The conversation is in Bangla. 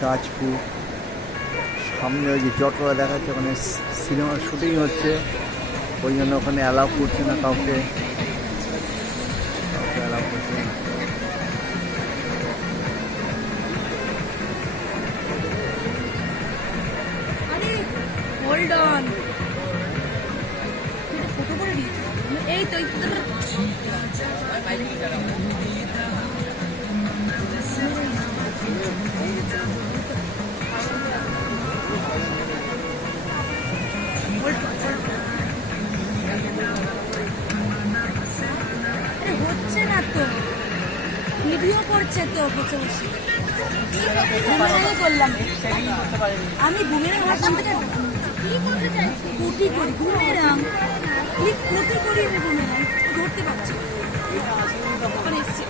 তাজপুর। সামনে ওই যে যতটা দেখাচ্ছে ওখানে সিনেমার শুটিং হচ্ছে, ওই জন্য ওখানে অ্যালাউ করছে না কাউকে অ্যালাউ করছে না। হোল্ড অন, ফটো করে দিয়েছি এই তো হচ্ছে না তো, ভিডিও করছে তো বসে বসে করলাম আমি বুমেরাং আমার ফোন থেকে কুটি করি বুমেরাং কুটি করি বুমেরাং ধরতে পারছি তখন এসছে